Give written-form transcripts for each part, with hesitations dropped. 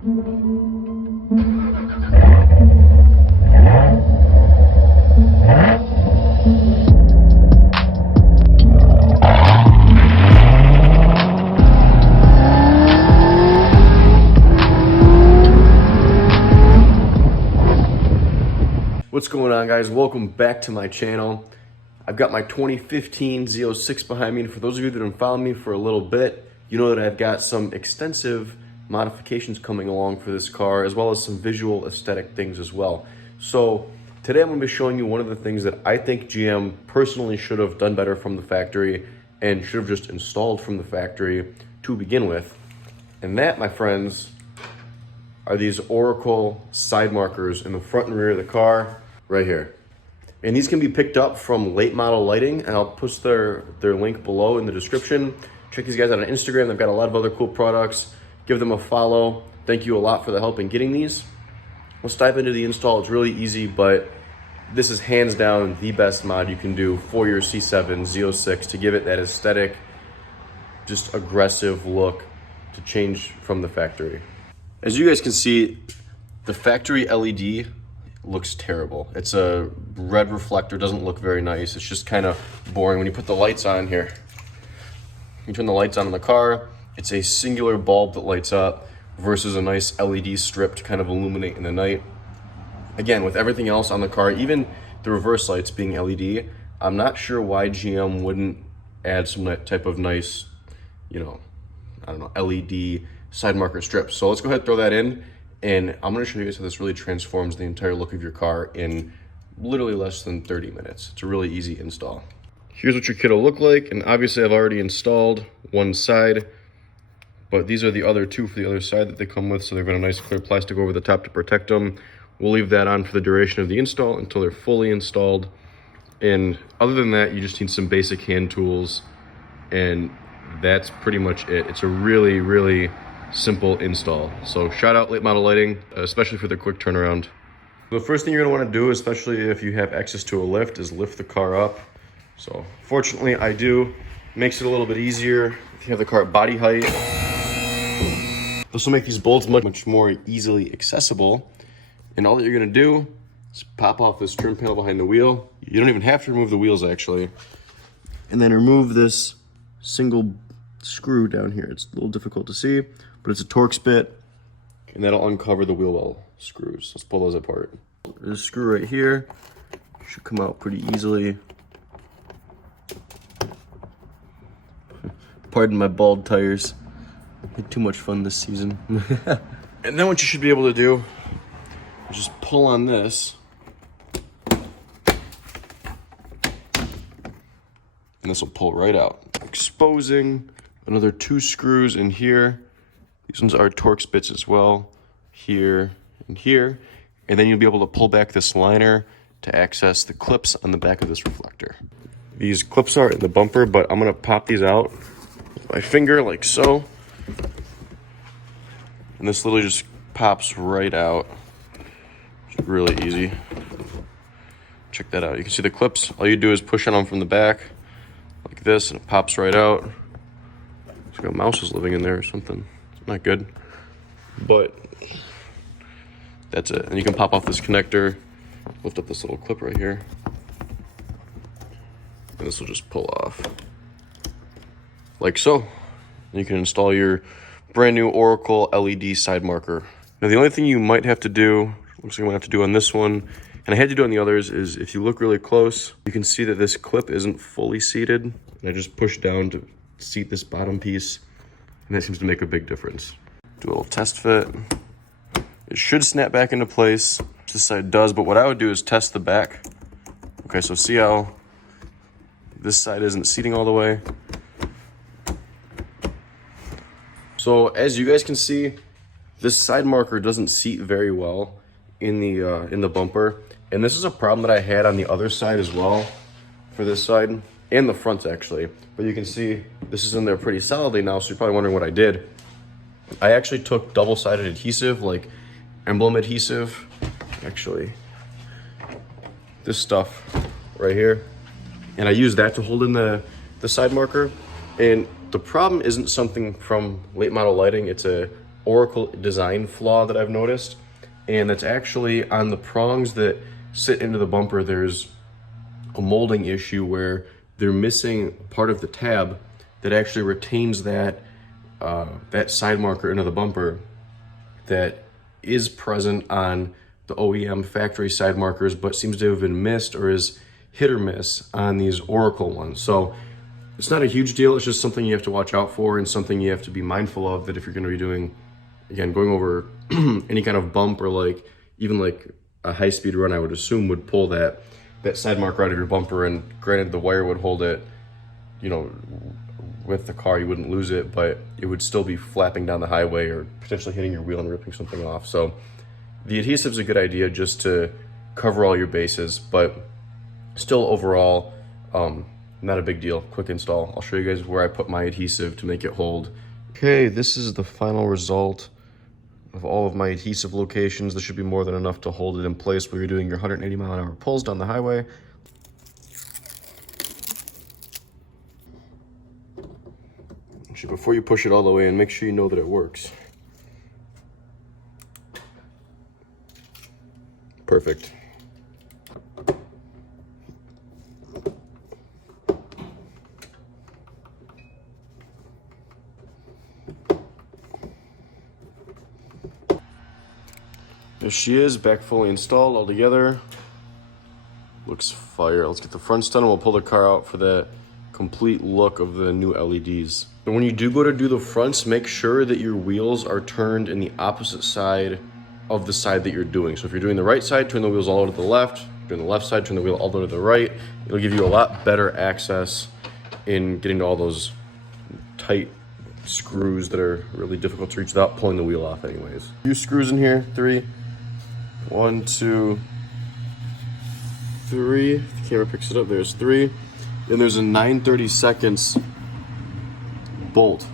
What's going on, guys? Welcome back to my channel. I've got my 2015 Z06 behind me, and for those of you that have been following me for a little bit, you know that I've got some extensive modifications coming along for this car, as well as some visual aesthetic things as well. So today I'm going to be showing you one of the things that I think GM personally should have done better from the factory and should have just installed from the factory to begin with. And that, my friends, are these Oracle side markers in the front and rear of the car right here. And these can be picked up from Late Model Lighting, and I'll post their link below in the description. Check these guys out on Instagram. They've got a lot of other cool products. Give them a follow. Thank you a lot for the help in getting these. Let's dive into the install. It's really easy, but this is hands down the best mod you can do for your C7 Z06 to give it that aesthetic, just aggressive look to change from the factory. As you guys can see, the factory LED looks terrible. It's a red reflector, doesn't look very nice. It's just kind of boring. When you put the lights on here, you turn the lights on in the car, it's a singular bulb that lights up versus a nice LED strip to kind of illuminate in the night. Again, with everything else on the car, even the reverse lights being LED, I'm not sure why GM wouldn't add some type of nice, LED side marker strips. So let's go ahead and throw that in, and I'm going to show you guys how this really transforms the entire look of your car in literally less than 30 minutes. It's a really easy install. Here's what your kit will look like, and obviously I've already installed one side, but these are the other two for the other side that they come with, so they've got a nice clear plastic over the top to protect them. We'll leave that on for the duration of the install until they're fully installed, and other than that, you just need some basic hand tools, and that's pretty much it. It's a really, really simple install. So shout out Late Model Lighting, especially for their quick turnaround. The first thing you're going to want to do, especially if you have access to a lift, is lift the car up. So fortunately I do. Makes it a little bit easier if you have the car at body height. This will make these bolts much more easily accessible. And all that you're going to do is pop off this trim panel behind the wheel. You don't even have to remove the wheels, actually. And then remove this single screw down here. It's a little difficult to see, but it's a Torx bit, and that'll uncover the wheel well screws. Let's pull those apart. This screw right here should come out pretty easily. Pardon my bald tires. Had too much fun this season. And then what you should be able to do is just pull on this, and this will pull right out, exposing another two screws in here. These ones are Torx bits as well, here and here. And then you'll be able to pull back this liner to access the clips on the back of this reflector. These clips are in the bumper, but I'm gonna pop these out with my finger like so. And this literally just pops right out. It's really easy. Check that out. You can see the clips. All you do is push on them from the back like this, and it pops right out. It's like a mouse is living in there or something. It's not good, but that's it. And you can pop off this connector, lift up this little clip right here, and this will just pull off like so. And you can install your brand new Oracle LED side marker. Now the only thing you might have to do, looks like I might have to do on this one, and I had to do on the others, is if you look really close, you can see that this clip isn't fully seated. And I just pushed down to seat this bottom piece, and that seems to make a big difference. Do a little test fit. It should snap back into place. This side does, but what I would do is test the back. Okay, so see how this side isn't seating all the way. So as you guys can see, this side marker doesn't seat very well in the bumper, and this is a problem that I had on the other side as well, for this side and the front actually. But you can see this is in there pretty solidly now, so you're probably wondering what I did. I actually took double-sided adhesive, like emblem adhesive, actually this stuff right here, and I used that to hold in the side marker. And the problem isn't something from Late Model Lighting, it's a Oracle design flaw that I've noticed, and that's actually on the prongs that sit into the bumper. There's a molding issue where they're missing part of the tab that actually retains that that side marker into the bumper that is present on the OEM factory side markers, but seems to have been missed or is hit or miss on these Oracle ones. So it's not a huge deal. It's just something you have to watch out for and something you have to be mindful of, that if you're going to be doing, again, going over any kind of bump or like even like a high-speed run, I would assume would pull that side marker out of your bumper. And granted, the wire would hold it, you know, with the car, you wouldn't lose it, but it would still be flapping down the highway or potentially hitting your wheel and ripping something off. So the adhesive's a good idea just to cover all your bases, but still overall, not a big deal. Quick install. I'll show you guys where I put my adhesive to make it hold. Okay, this is the final result of all of my adhesive locations. This should be more than enough to hold it in place while you're doing your 180-mile-an-hour pulls down the highway. Actually, before you push it all the way in, make sure you know that it works. Perfect. There she is, back fully installed all together. Looks fire. Let's get the fronts done and we'll pull the car out for that complete look of the new LEDs. And when you do go to do the fronts, make sure that your wheels are turned in the opposite side of the side that you're doing. So if you're doing the right side, turn the wheels all the way to the left. If you're doing the left side, turn the wheel all the way to the right. It'll give you a lot better access in getting to all those tight screws that are really difficult to reach without pulling the wheel off anyways. A few screws in here, 3. 1, 2, 3. If the camera picks it up, there's 3. And there's a 9/32 bolt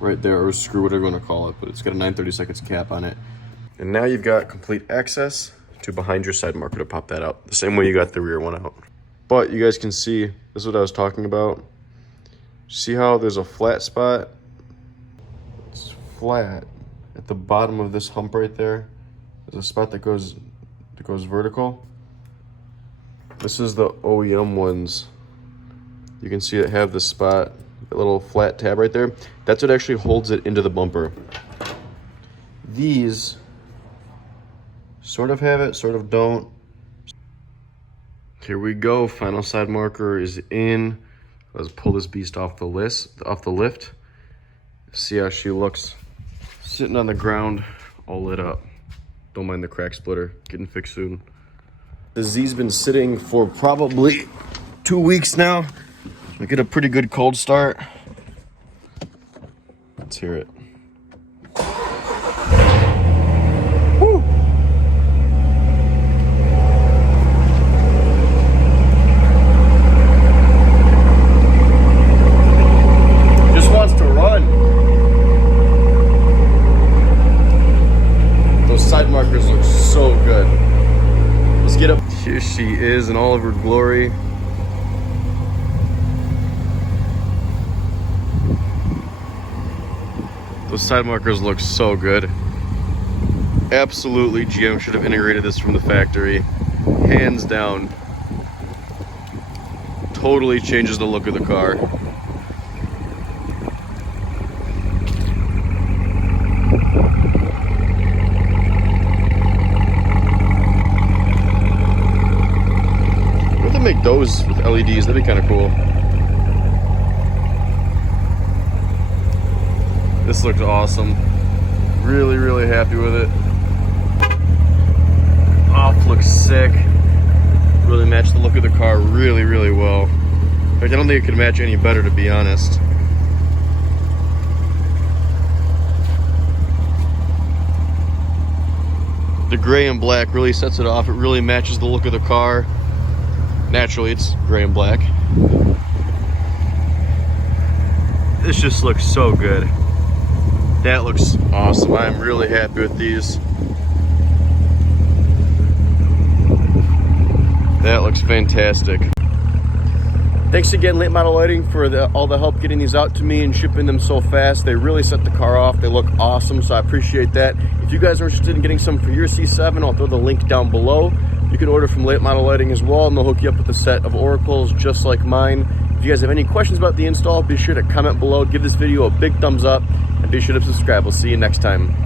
right there, or screw, whatever you want to call it, but it's got a 9/32 cap on it. And now you've got complete access to behind your side marker to pop that out, the same way you got the rear one out. But you guys can see, this is what I was talking about. See how there's a flat spot? It's flat at the bottom of this hump right there. There's a spot that goes vertical. This is the OEM ones. You can see it have the spot, a little flat tab right there. That's what actually holds it into the bumper. These sort of have it, sort of don't. Here we go, final side marker is in. Let's pull this beast off the lift. See how she looks sitting on the ground, all lit up. Don't mind the crack splitter, getting fixed soon. The Z's been sitting for probably 2 weeks now. We get a pretty good cold start. Let's hear it. Woo! Just wants to run. Those side markers look so good. Let's get up. Here she is in all of her glory. Those side markers look so good. Absolutely, GM should have integrated this from the factory. Hands down. Totally changes the look of the car. What if they make those with LEDs? That'd be kind of cool. This looks awesome. Really, really happy with it. Off looks sick. Really matched the look of the car really, really well. In fact, I don't think it could match any better, to be honest. The gray and black really sets it off. It really matches the look of the car. Naturally, it's gray and black. This just looks so good. That looks awesome. I'm really happy with these. That looks fantastic. Thanks again, Late Model Lighting, for all the help getting these out to me and shipping them so fast. They really set the car off. They look awesome, so I appreciate that. If you guys are interested in getting some for your C7, I'll throw the link down below. You can order from Late Model Lighting as well, and they'll hook you up with a set of oracles just like mine. If you guys have any questions about the install, be sure to comment below, give this video a big thumbs up, and be sure to subscribe. We'll see you next time.